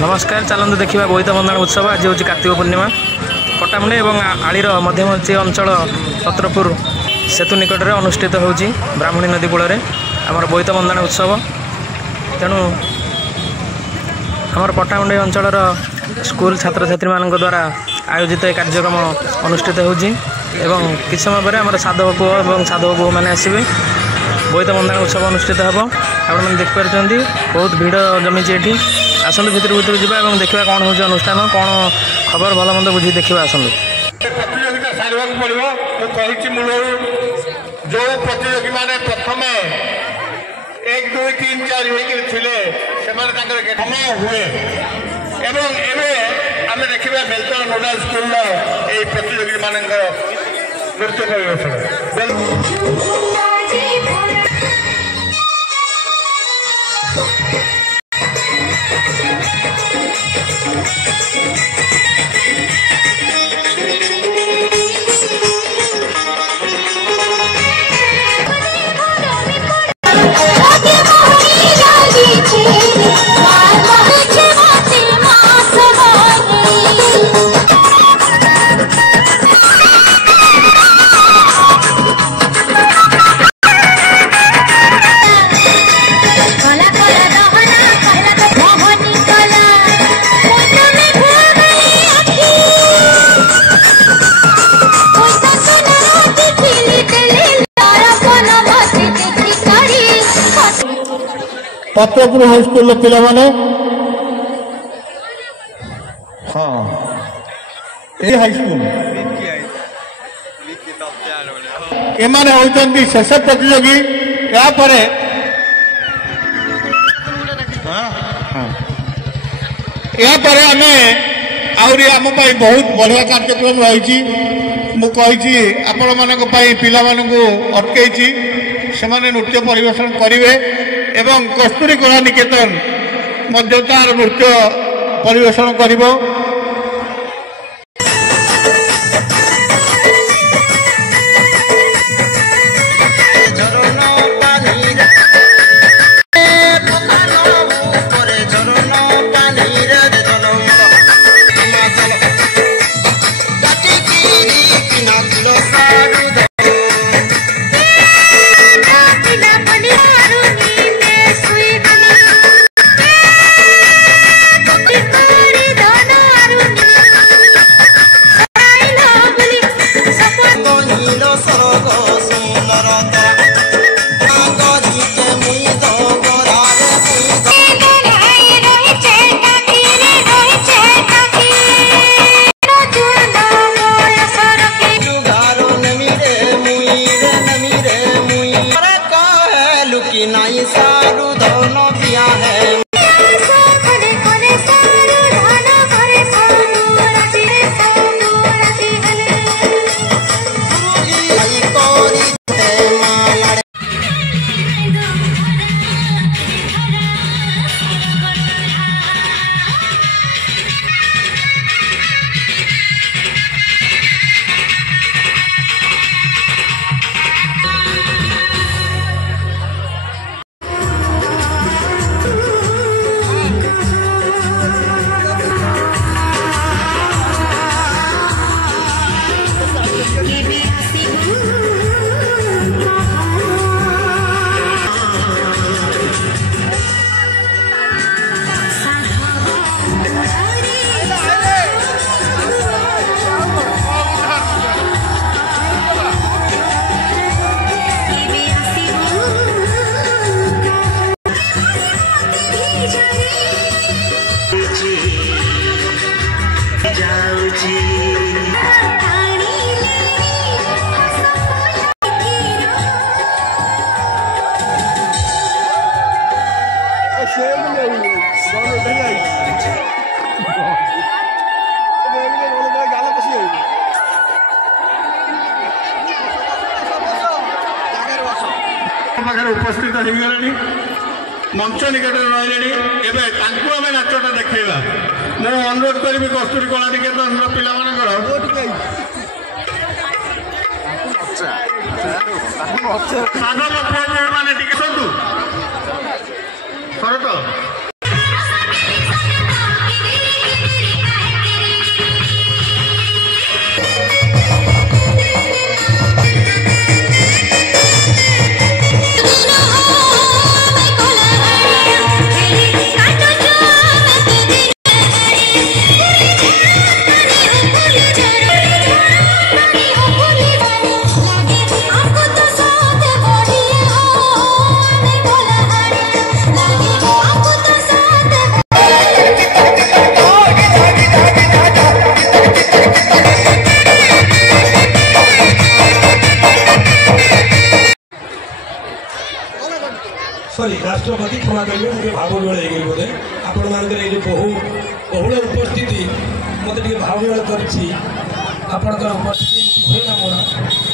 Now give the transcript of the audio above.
नमस्कार चलते देखा बोईत बंधन उत्सव आज हूँ कार्तिक पूर्णिमा पट्टामुंडे और आलीर मध्यमची अंचल छत्रपुर सेतु निकट में अनुष्ठित होची ब्राह्मणी नदी कूल आमर बोईत बंधन उत्सव तेणु आमर पट्टामुंडे अंचल स्कूल छात्र छात्री मान द्वारा आयोजित कार्यक्रम अनुष्ठित होची कि समय पर आम साधव पुओ और साधव बो मैंने आसवे बोईत बंधन उत्सव अनुष्ठित हम आपने देखिपार बहुत भिड़ जमी ये आसतु भितर भितर जावा देखा कौन हो अनुष्ठान कौन खबर भल मंद बुझी देखा आसतु प्रतियोगिता सारे पड़ो मुझे मूल जो प्रतियोगी मैंने प्रथम 1 2 3 4 होते हुए आम देखा बेलतल नोडाल स्कूल प्रतियोगी मान नृत्य परिवेशन छत्रपुर हाईस्कूल पिला माने हाँ ये हाईस्कूल एमाने होइतंती शेष प्रतियोगी या परे या परे हमें आउरी आम पई बहुत बढ़िया कार्यक्रम रही मु कही आपण मानक पई पिला मानकु अटकैची से माने नृत्य परिवेशन करिवे एवं कस्तूरी कला निकेतन मध्यतार नृत्य परिवेशन करिवो उपस्थित हो गले मंच निकट रही आम नाचटा देखा मु अनुरोध करी कस्तूरी कला निकेतन पिला माने सॉरी राष्ट्रपति क्षमा करेंगे मुझे भाव जोड़े बोधे आपण मान बहुल उपस्थिति मत भाव जोड़ कर उपस्थिति मोर